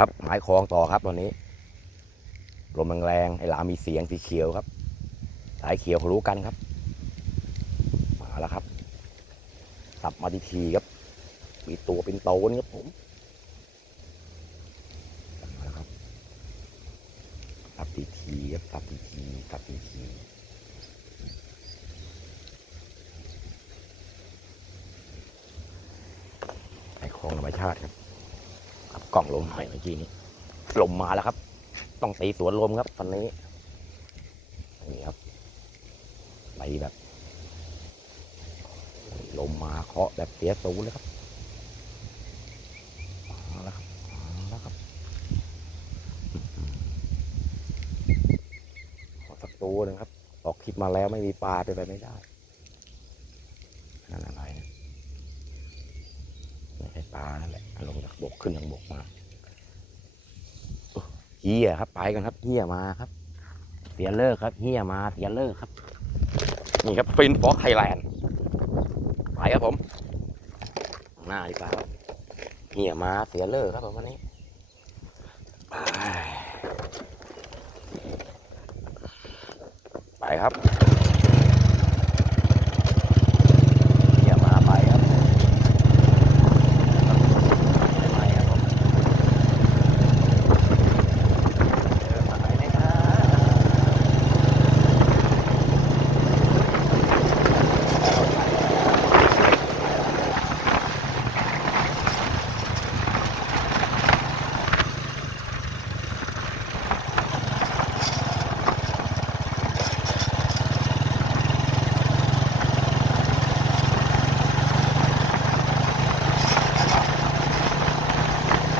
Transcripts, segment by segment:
ครับหมายคลองต่อครับวันนี้ลมแรงไอ้หลามีเสียงสีเขียวครับ สายเขียวเขารู้กันครับมาแล้วครับสับมาทีทีครับ มีตัวเป็นโตนี่ครับผมมาแล้วครับสับทีทีครับสับทีทีสับทีทีๆไอ้คลองธรรมชาติครับ กล่องลมหน่อยเมื่อกี้นี้ลมมาแล้วครับ ต้องตีสวนลมครับ ตอนนี้นี่ครับไปแบบ ลมมาเคาะแบบเสียศูเลยครับมาแล้วครับมาแล้วครับขอสักตัวหนึ่งครับ ออกคลิปมาแล้วไม่มีปลาไปไปไม่ได้นั่นอะไรนะไม่ใช่ ปลานั่นแหละลงจากบกขึ้นทางบกมาเฮียครับไปกันครับเฮียมาครับเสียเลิกครับเฮียมาเสียเลิกครับ นี่ครับฟินฟอกไทยแลนด์ไปครับผม หน้าดีกว่าครับเฮียมาเสียเลิกครับผมวันนี้ไปไปครับเฮียมาไปครับไปครับผม เจอหมายไหมครับ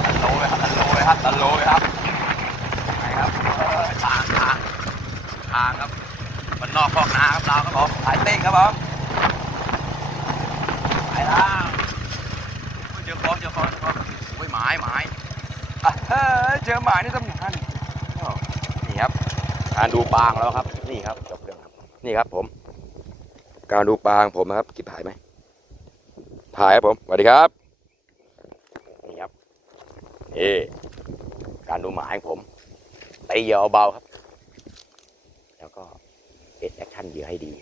ตันโลเลยครับตันโลเลยครับตันโลเลยครับไหนครับเออทางทางทางครับมันนอกคอกนาครับเราครับผมสายเต้งครับผมไปแล้วอุ๊ยเจอคอเจอคอเจอคอโอ้ยหมายหมายอะ เฮ้ยเจอหมานี่ตำนานอ้าวนี่ครับการดูปางแล้วครับ นี่ครับจบเรื่องครับ นี่ครับผม การดูปางผมนะครับกิบถ่ายไหมถ่ายครับผมสวัสดีครับนี่ครับนี่การดูหมาของผมตีเหยาเบาครับ แล้วก็เอ็ดแอคชั่นเหยื่อให้ดี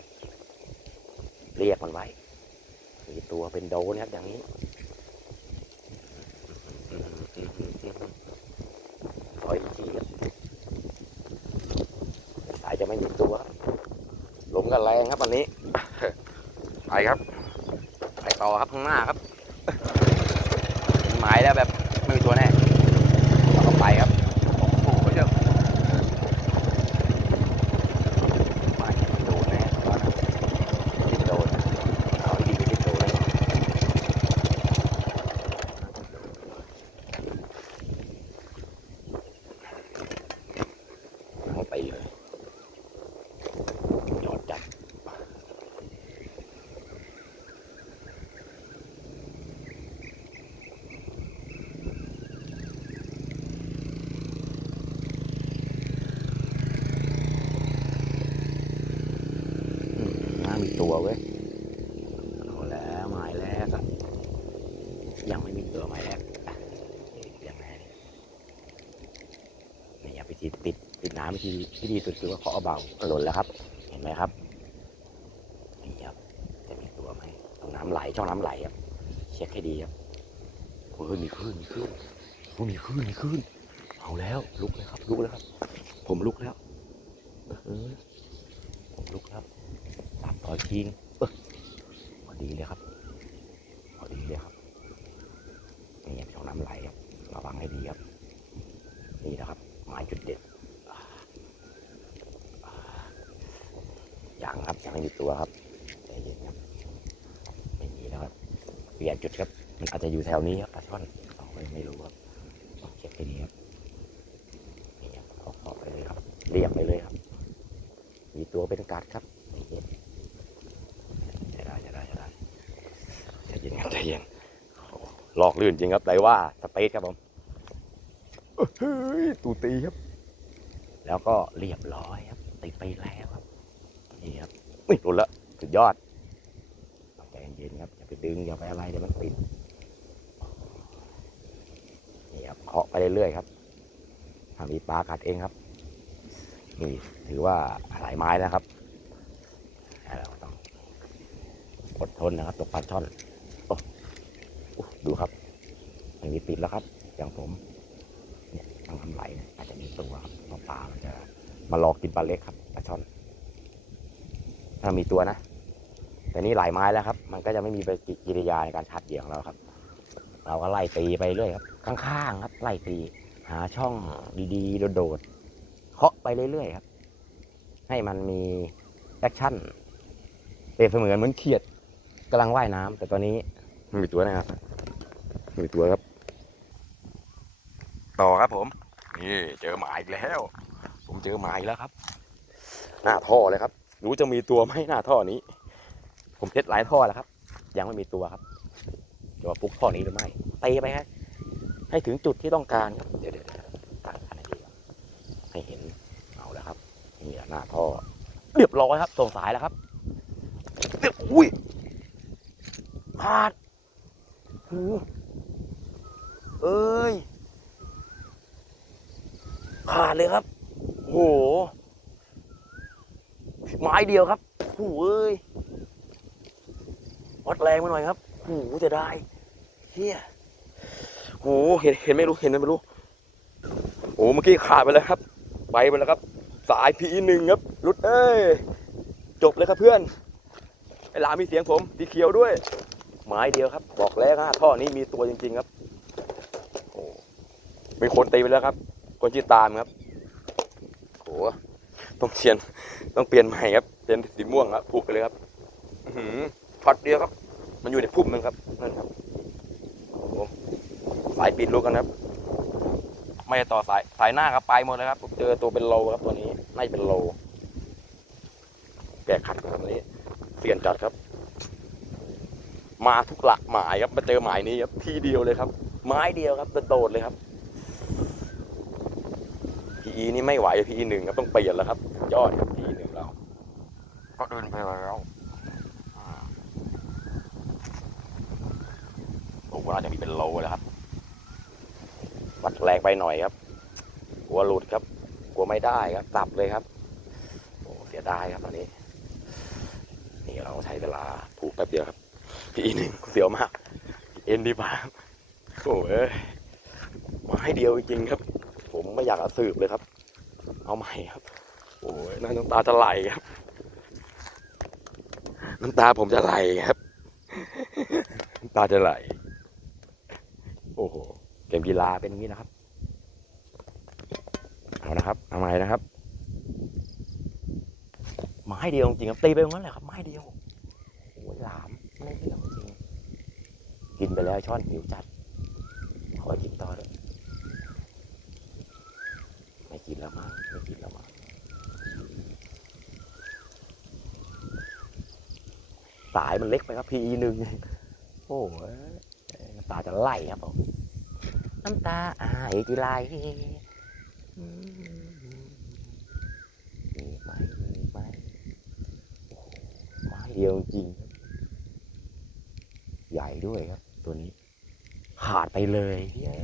เรียกมันไว้มีตัวเป็นโดนครับอย่างนี้ถอยอีกทีครับสายจะไม่มีตัวครับลม ก็แรงครับวันนี้ ไปครับ ไปต่อครับข้างหน้าครับ หมายแล้วแบบไม่มีตัวแน่เราก็ไปครับ โอ้โหเจ้าไม่โดนแน่ตอนนั้นติดโดนเอาให้ดีไปติดโดนแน่นอนเอาไปเลยยอดจัดอืมน้ามี ตัวเว้ยเอาแล้วหมายแรกอะยังไม่มีตัวหมายแรกยังไงนี่อย่าไปติดติดติดน้ำวิธีวิธีสุดคือว่าเคาะเบาหล่นแล้วครับ เห็นไหมครับนี่ครับจะมีตัวไหมตรงน้ำไหลช่องน้ำไหลครับเช็คให้ดีครับเฮ้ยมีคลื่นมีคลื่นโอ้มีคลื่นมีคลื่นเอาแล้วลุกเลยครับลุกแล้วครับ ผมลุกแล้วเออผมลุกแล้ว ต่อยทิ้งพอดีเลยครับ พอดีเลยครับนี่ครับช่องน้ำไหลครับระวังให้ดีครับ นี่นะครับหมายจุดเด็ดยังครับยังไม่มีตัวครับใจเย็นครับไม่มีแล้วครับเปลี่ยนจุดครับ มันอาจจะอยู่แถวนี้ครับปลาช่อนเราไม่รู้ครับเช็คให้ดีครับนี่ครับออกไปเลยครับเรียบไปเลยครับ มีตัวเป็นกัดครับนี่จะได้จะได้จะได้ ใจเย็นครับใจเย็นโอ้โหหลอกลื่นจริงครับไดว่าสเปซครับผมเฮ้ยตูตีครับ แล้วก็เรียบร้อยครับ ติดไปแล้วครับนี่ครับอุ้ยหลุดละสุดยอดต้องใจเย็นๆครับอย่าไปดึงอย่าไปอะไรเดี๋ยวมันติดนี่นี่ครับเคาะไปเรื่อยๆครับถ้ามีปลากัดเองครับ นี่ถือว่าหลายไม้แล้วครับเราต้องอดทนนะครับตกปลาช่อนโอ้โอ้ ดูครับอย่างนี้ติดแล้วครับ อย่างผมเนี่ยต้องทำไหลอาจจะมีตัวครับเพราะปลามันจะมาหลอกกินปลาเล็กครับปลาช่อน ถ้ามีตัวนะแต่นี่หลายไม้แล้วครับ มันก็จะไม่มีปฏิกิริยาในการชัดเหยื่อของเราครับ เราก็ไล่ตีไปเรื่อยครับ ข้างๆครับ ไล่ตี หาช่องดีๆ โดดๆเคาะไปเรื่อยๆครับ ให้มันมีแอคชั่นเปรียบเสมือนเหมือนเขียดกำลังว่ายน้ำแต่ตอนนี้ ไม่มีตัวนะครับไม่มีตัวครับ ต่อครับผม นี่เจอหมายอีกแล้ว ผมเจอหมายอีกแล้วครับ หน้าท่อเลยครับ รู้จะมีตัวไหมหน้าท่อนี้ ผมเช็ดหลายท่อแล้วครับ ยังไม่มีตัวครับจะว่าปุ๊กท่อนี้หรือไม่ตีไปครับให้ถึงจุดที่ต้องการครับ เดี๋ยวเดี๋ยวเดี๋ยวตั้งขนาดนี้ก่อนให้เห็นเอาแล้วครับนี่แหละหน้าท่อเรียบร้อยครับส่งสายแล้วครับเรียบอุ้ยพลาดหู เอ้ย ขาดเลยครับ โห ไม้เดียวครับโหูเอ้ยวัดแรงไปหน่อยครับโหูจะได้เฮียโหเห็นเห็นไม่รู้เห็นไม่รู้โอ้เมื่อกี้ขาดไปแล้วครับ ไปไปแล้วครับ สายพีหนึ่งครับรุดเอ้ยจบเลยครับเพื่อนไอ้หลามีเสียงผมสีเขียวด้วย ไม้เดียวครับ บอกแล้วฮะท่อนี้มีตัวจริง ๆ ครับโอ้เป็นคนตีไปแล้วครับ คนชื่อตามครับโหต้องเชียนต้องเปลี่ยนใหม่ครับเป็นสีม่วงครับผูกไปเลยครับหือช็อตเดียวครับ มันอยู่ในพุ่มมันครับนั่นครับโอ้สายปิดลูกกันครับ ไม่ต่อสายสายหน้าครับไปหมดเลยครับผมเจอตัวเป็นโลครับตัวนี้น่าจะเป็นโลแกะขัดครับนี้เปลี่ยนจัดครับ มาทุกหลักหมายครับ มาเจอหมายนี้ครับทีเดียวเลยครับ ไม้เดียวครับโดดๆเลยครับ PE นี่ไม่ไหว PE หนึ่งครับต้องเปลี่ยนแล้วครับ ยอดครับ PE หนึ่งเราก็เดินไปแล้วอ่าผมว่าน่าจะมีเป็นโลแล้วครับวัดแรงไปหน่อยครับกลัวหลุดครับกลัวไม่ได้ครับตับเลยครับโอ้เสียดายครับตอนนี้ นี่เราใช้เวลาผูกแป๊บเดียวครับ PE หนึ่งเสียวมาก เอ็นดีบ้างโอ้ยมาให้เดียวจริงครับ ผมไม่อยากสืบเลยครับ เอาใหม่ครับ โอ้ยน้ำตาจะไหลครับ น้ำตาผมจะไหลครับ น้ำตาจะไหล โอ้โห เกมกีฬาเป็นอย่างนี้นะครับ เอานะครับ เอาใหม่นะครับไม้เดียวจริงครับตีไปตรงนั้นแหละครับไม้เดียวโอ้ยหลามไม่เดียวจริง กิน ไปแล้วช้อนหิวจัด ขอกินต่อเลยไม่กินแล้วมั้งไม่กินแล้วมั้งสายมันเล็กไปครับ PE หนึ่งโอ้ยน้ำตาจะไหลครับผมน้ำตาอายจีไล่มีไหมมีไหมโอ้โหไม้เดียวจริง ใหญ่ด้วยครับ ตัวนี้ ขาดไปเลยเย้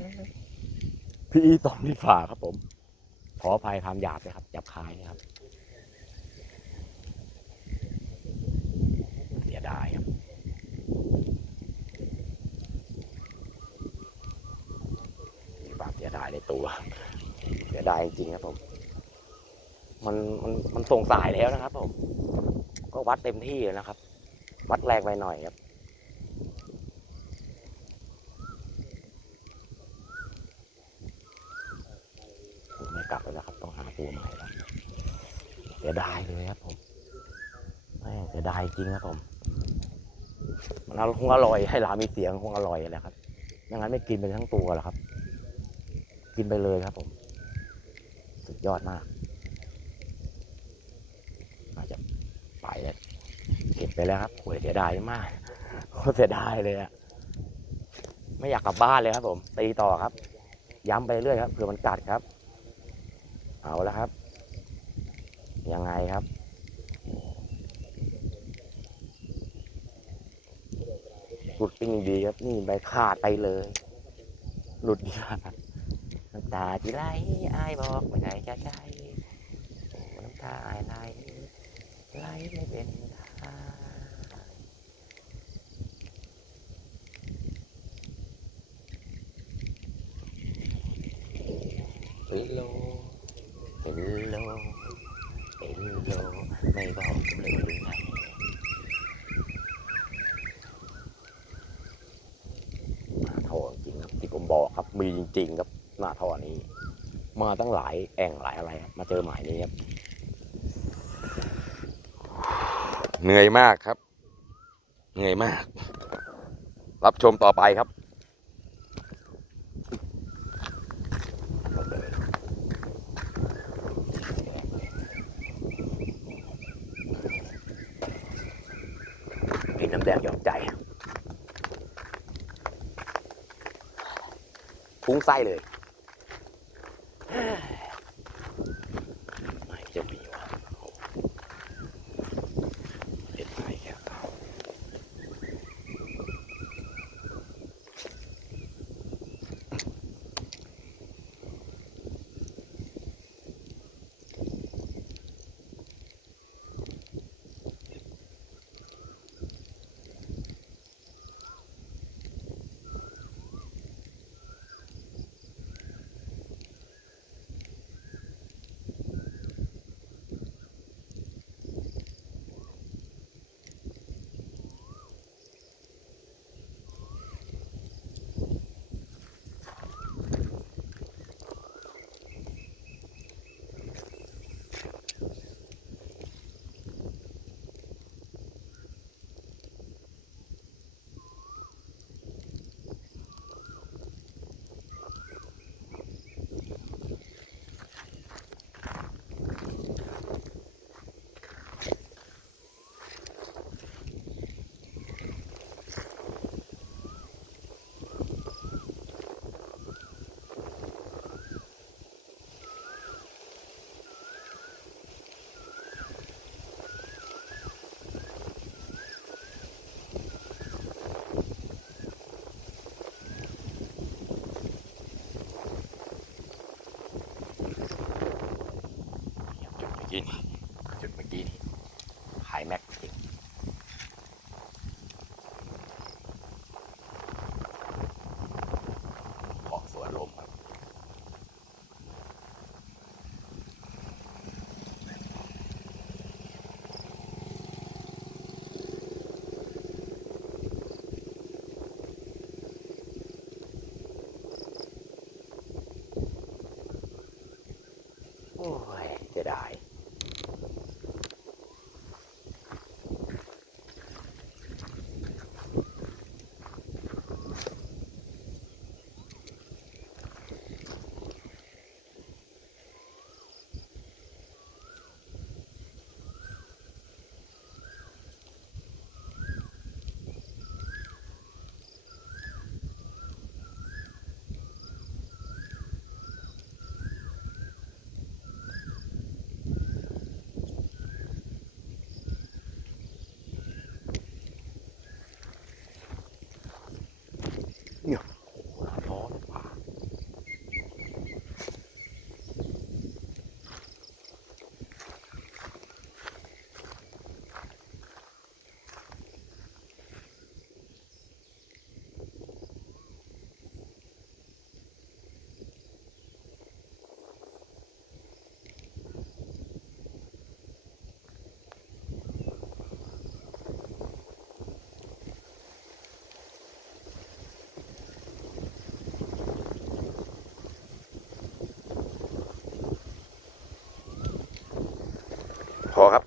พี่สองที่ฝ่าครับผม ขออภัยคำหยาบเลยครับหยาบคายนะครับเสียดายครับมีความเสียดายในตัว เสียดายจริงๆครับผม มันมันมันส่งสายแล้วนะครับผม ก็วัดเต็มที่แล้วนะครับ วัดแรงไปหน่อยครับ ไม่กลับแล้วนะครับ ต้องหาตัวใหม่แล้วเสียดายเลยครับผมแม่งเสียดายจ ริงครับผมมันคงอร่อยให้หลามีเสียงคงอร่อยแหละครับไม่งั้นไม่กินไปทั้งตัวหรอกครับ กินไปเลยครับผม สุดยอดมากอาจจะไปแล้วเก็บไปแล้วครับโอ้ยเสียดายมากโคตรเสียดายเลยอะไม่อยากกลับบ้านเลยครับ ผมตีต่อครับ ย้ำไปเรื่อยครับเผื่อมันกัดครับ เอาแล้วครับ ยังไงครับ หลุดเป็นอย่างดีครับ นี่ใบขาดไปเลย หลุดดีมากน้ำตาที่ไหลอายบอกไม่ได้จะใจน้ำตาอายไหลไหลไม่เป็นทางเฮลโลเฮลโลเฮลโลไม่บอกเลยว่าอยู่ไหน หน้าท่อจริงครับที่ผมบอกครับมีจ ริงครับหน้าท่อนี้ มาตั้งหลายแอ่งหลายอะไรมาเจอหมายนี้ครับ เหนื่อยมากครับ เหนื่อยมาก รับชมต่อไปครับกินน้ำแดงยอมใจ ฟุ้งไส้เลย กี้นี้จุดเมื่อกี้นี้หายแม็กจริงเกาะสวนลมครับ โอ้ยเสียดายเนี่ยโอ้โหท้อป่าพ อครับ